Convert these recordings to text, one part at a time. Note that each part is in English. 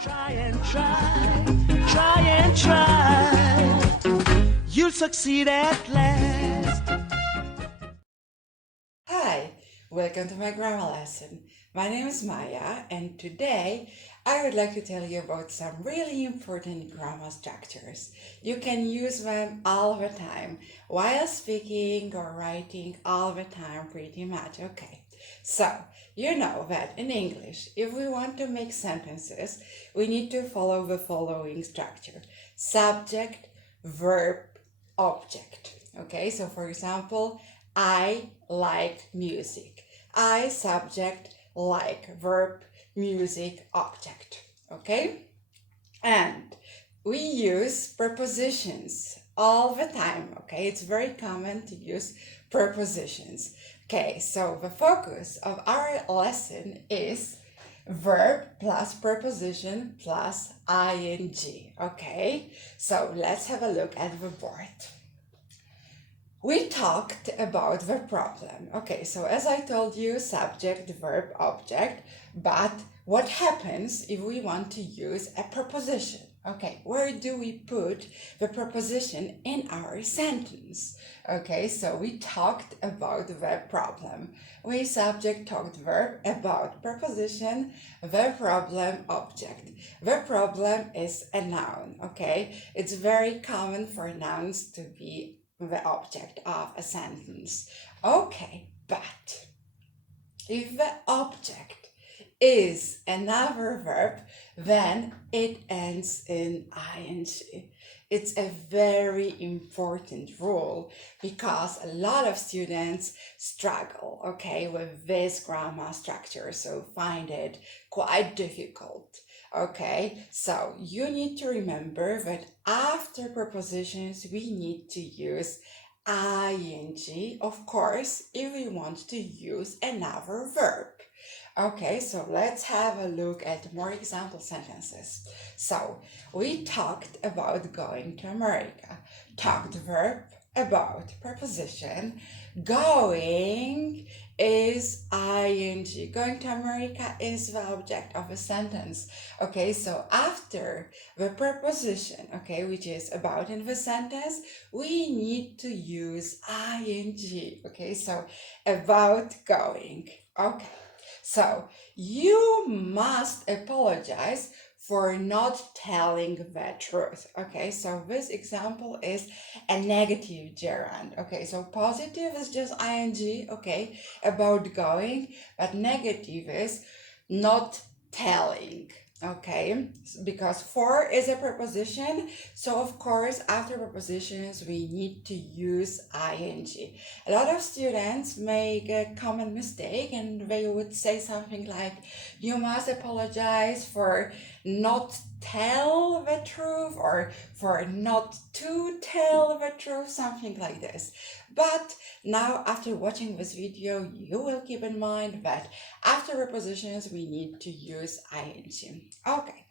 Try and try. You'll succeed at last. Hi, welcome to my grammar lesson. My name is Maja, and today I would like to tell you about some really important grammar structures. You can use them all the time, while speaking or writing all the time pretty much, okay? So, you know that in English, if we want to make sentences, we need to follow the following structure. Subject, verb, object. Okay, so for example, I like music. I, subject, like, verb, music, object. Okay? And we use prepositions all the time. Okay? It's very common to use prepositions. Okay, so the focus of our lesson is verb plus preposition plus ing. Okay? So let's have a look at the board. We talked about the problem. Okay, so as I told you, subject, verb, object, but what happens if we want to use a preposition? Okay, where do we put the preposition in our sentence? Okay, so we talked about the problem. We subject, talked, verb, about preposition, the problem, object. The problem is a noun, okay? It's very common for nouns to be the object of a sentence. Okay, but if the object is another verb, then it ends in ing. It's a very important rule because a lot of students struggle, okay, with this grammar structure, so find it quite difficult. Okay, so you need to remember that after prepositions, we need to use ing, of course, if we want to use another verb. Okay, so let's have a look at more example sentences. So, we talked about going to America. Talked verb, about preposition. Going is ing. Going to America is the object of a sentence. Okay, so after the preposition, okay, which is about in the sentence, we need to use ing. Okay, so about going. Okay, so you must apologize for not telling the truth. Okay, so this example is a negative gerund. Okay, so positive is just ing, okay, about going, but negative is not telling. Okay, because for is a preposition, so of course after prepositions we need to use ing. A lot of students make a common mistake and they would say something like, you must apologize for not tell the truth or for not to tell the truth, something like this. But now after watching this video, you will keep in mind that after prepositions we need to use ing. Okay,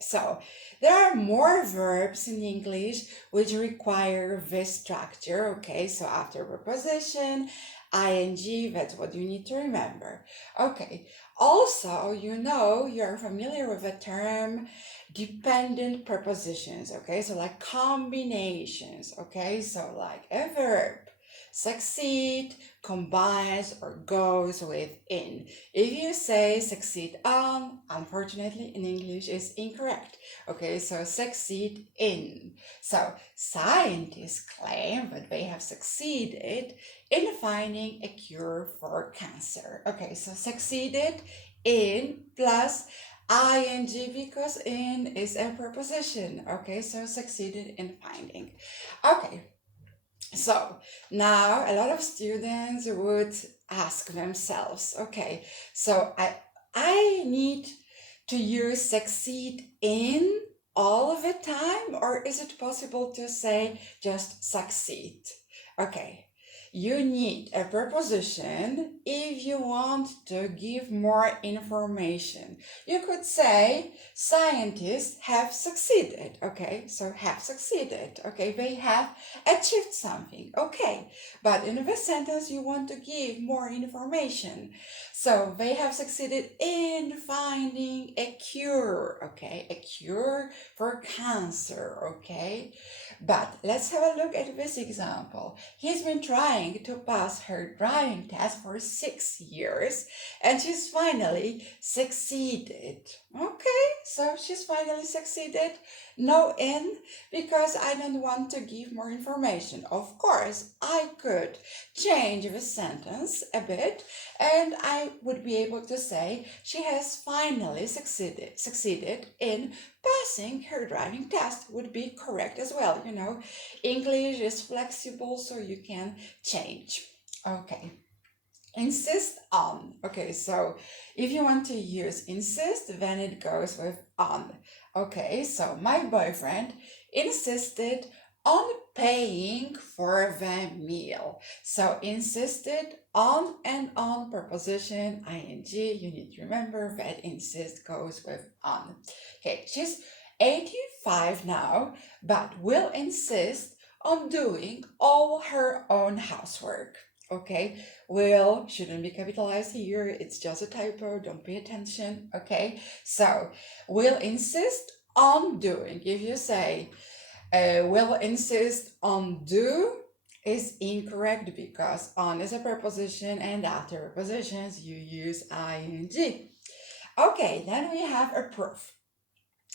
so there are more verbs in English which require this structure. Okay, so after preposition, ing, that's what you need to remember. Okay, also, you know, you're familiar with the term dependent prepositions. Okay, so like combinations. Okay, so like a verb succeed combines or goes with in. If you say succeed on, unfortunately in English is incorrect. Okay, so succeed in. So scientists claim that they have succeeded in finding a cure for cancer. Okay, so succeeded in plus ing because in is a preposition. Okay, so succeeded in finding. Okay, so now a lot of students would ask themselves, okay, so I need to use succeed in all of the time, or is it possible to say just succeed? Okay, you need a preposition if you want to give more information. You could say scientists have succeeded. Okay, so have succeeded. Okay, they have achieved something. Okay, but in this sentence you want to give more information. So they have succeeded in finding a cure. Okay, a cure for cancer. Okay, but let's have a look at this example. He's been trying to pass her driving test for 6 years and she's finally succeeded. Okay, so she's finally succeeded. No in, because I don't want to give more information. Of course, I could change the sentence a bit and I would be able to say she has finally succeeded in passing her driving test. Would be correct as well. You know, English is flexible, so you can change. Okay. Insist on. Okay, so if you want to use insist, then it goes with on. Okay, so my boyfriend insisted on paying for the meal. So insisted on and on preposition ing. You need to remember that insist goes with on. Okay, she's 85 now, but will insist on doing all her own housework. Okay, will shouldn't be capitalized here. It's just a typo. Don't pay attention. Okay, so will insist on doing. If you say will insist on do is incorrect because on is a preposition and after prepositions you use ing. Okay, then we have approve.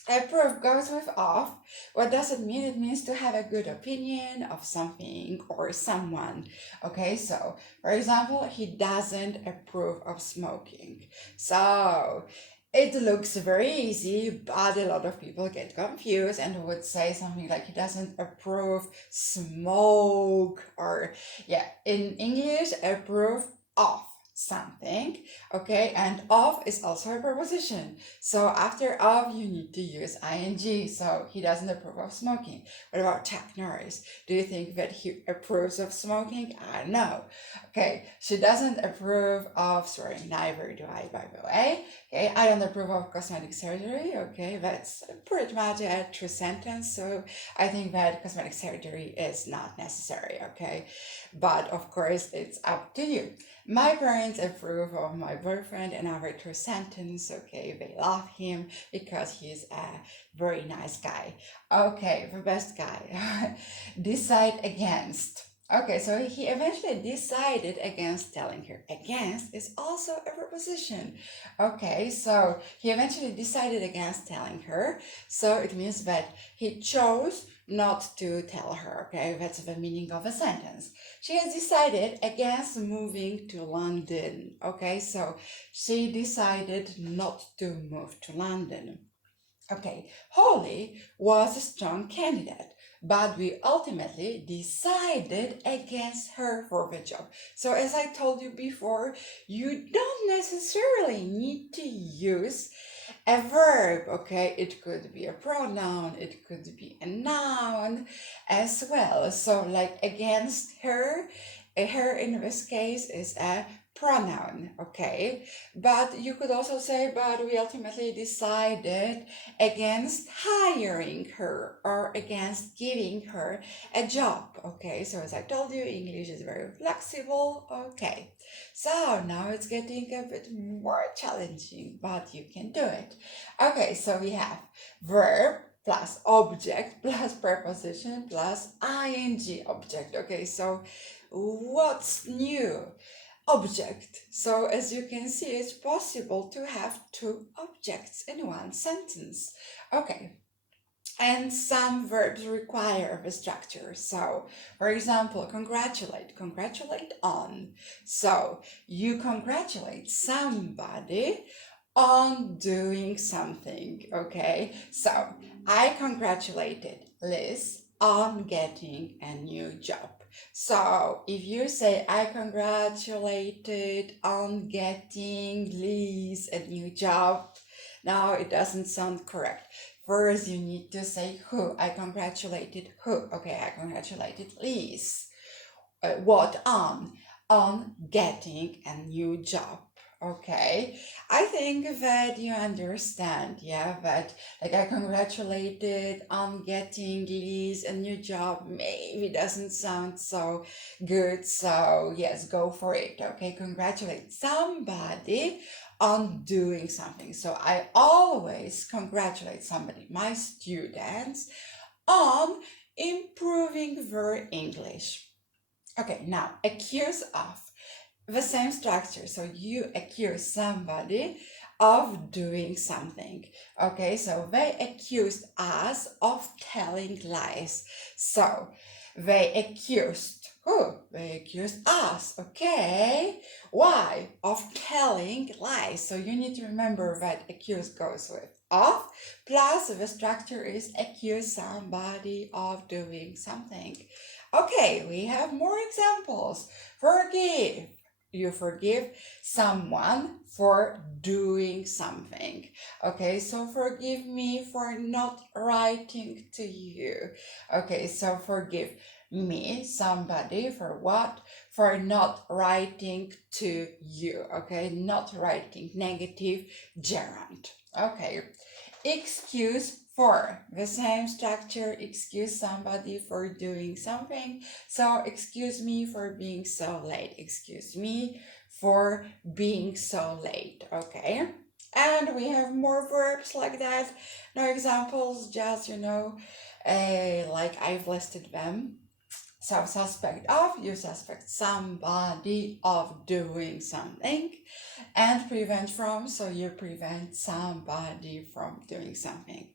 Approve goes with of. What does it mean? It means to have a good opinion of something or someone. Okay, so for example, he doesn't approve of smoking. So it looks very easy, but a lot of people get confused and would say something like he doesn't approve smoke, or yeah, in English, approve of something. Okay, and of is also a preposition, so after of you need to use ing. So he doesn't approve of smoking. What about Chuck Norris? Do you think that he approves of smoking? No. Okay, she doesn't approve of swearing. Neither do I, by the way. Okay, I don't approve of cosmetic surgery. Okay, that's pretty much a true sentence, so I think that cosmetic surgery is not necessary. Okay, but of course it's up to you. My parents approve of my boyfriend, another true sentence. Okay, they love him because he's a very nice guy. Okay, the best guy. Decide against. Okay, so he eventually decided against telling her. Against is also a preposition. Okay, so he eventually decided against telling her. So it means that he chose not to tell her. Okay, that's the meaning of a sentence. She has decided against moving to London. Okay, so she decided not to move to London. Okay, Holly was a strong candidate, but we ultimately decided against her for the job. So as I told you before, you don't necessarily need to use a verb. Okay, it could be a pronoun, it could be a noun as well. So like against her, her in this case is a pronoun. Okay, but you could also say, but we ultimately decided against hiring her or against giving her a job. Okay, so as I told you, English is very flexible. Okay, so now it's getting a bit more challenging, but you can do it. Okay, so we have verb plus object plus preposition plus ing object. Okay, so what's new? Object. So as you can see, it's possible to have two objects in one sentence. Okay, and some verbs require the structure. So for example, congratulate, congratulate on. So you congratulate somebody on doing something. Okay, so I congratulated Liz on getting a new job. So if you say I congratulated on getting Liz a new job, now it doesn't sound correct. First you need to say who. I congratulated who. Okay, I congratulated Liz. What on? On getting a new job. Okay, I think that you understand, yeah, that like I congratulated on getting Liz a new job. Maybe doesn't sound so good, so yes, go for it. Okay, congratulate somebody on doing something. So I always congratulate somebody, my students, on improving their English. Okay, now accuse of the same structure. So you accuse somebody of doing something. Okay, so they accused us of telling lies. So they accused who? They accused us. Okay, why? Of telling lies. So you need to remember that accuse goes with of plus the structure is accuse somebody of doing something. Okay, we have more examples. Forgive. You forgive someone for doing something. Okay, so forgive me for not writing to you. Okay, so forgive me, somebody, for what? For not writing to you. Okay, not writing negative gerund. Okay, excuse for the same structure, excuse somebody for doing something. So excuse me for being so late. Excuse me for being so late. Okay. And we have more verbs like that. No examples, just like I've listed them. So suspect of, you suspect somebody of doing something. And prevent from, so you prevent somebody from doing something.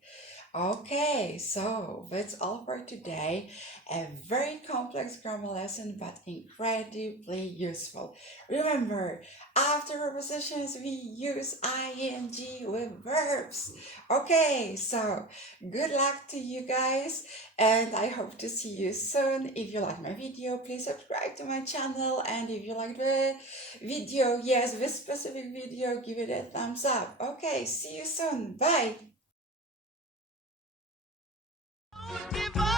Okay, so that's all for today. A very complex grammar lesson, but incredibly useful. Remember, after prepositions, we use ing with verbs. Okay, so good luck to you guys, and I hope to see you soon. If you like my video, please subscribe to my channel, and if you like the video, yes, this specific video, give it a thumbs up. Okay, see you soon. Bye. Give up.